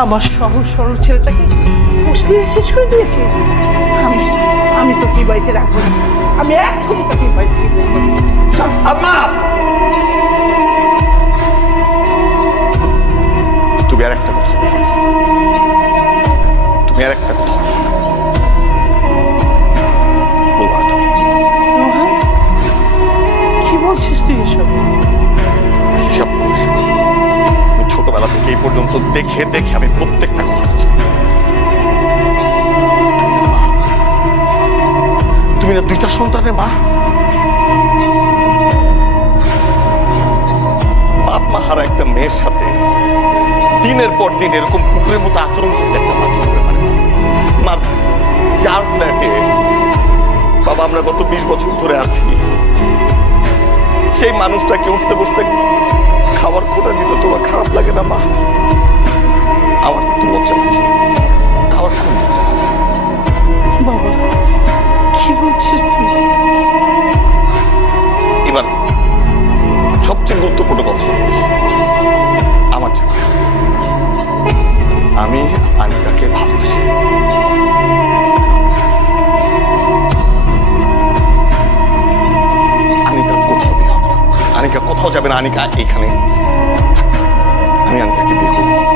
আমার সহজ সরল ছেলেটাকে ফুসলিয়ে শেষ করে দিয়েছিস। আমি আমি তোকে এই বাড়িতে রাখবো না। আমি এক্ষুনি তোকে এই বাড়ি থেকে বের করে দেবো। চল। আম্মা, তুমি আর একটা কথা, তুমি আর একটা কথা বলবা না তুমি। রোহান, কি বলছিস তুই এসব? হিসাব করে আমি ছোটবেলা থেকে এই পর্যন্ত দেখে দেখে আমি প্রত্যেকটা কথা বলছি। তুমি না দুইটা সন্তানের মা, বাপ মা হারা একটা মেয়ের সাথে দিনের পর দিন এরকম কুকুরের মতো আচরণ করতে একটা মা কি করে পারে? মা, যার ফ্ল্যাটে বাবা আমরা গত 20 বছর ধরে আছি, সেই মানুষটাকে উঠতে বসতে খাবার খোটা দিত, তোমার খারাপ লাগে না মা? আমার তো লজ্জা লাগে, আমার খুব লজ্জা লাগে। বাবা, কি বলছিস তুই? এবার সবচেয়ে গুরুত্বপূর্ণ কথা শুনি। আমার জানা আমি আনিকাকে ভালোবাসি। আনিকার কোথাও বিয়ে হবে না, আনিকা কোথাও যাবে না, আনিকা এখানে থাকবে। আমি আনিকাকে বিয়ে করবো।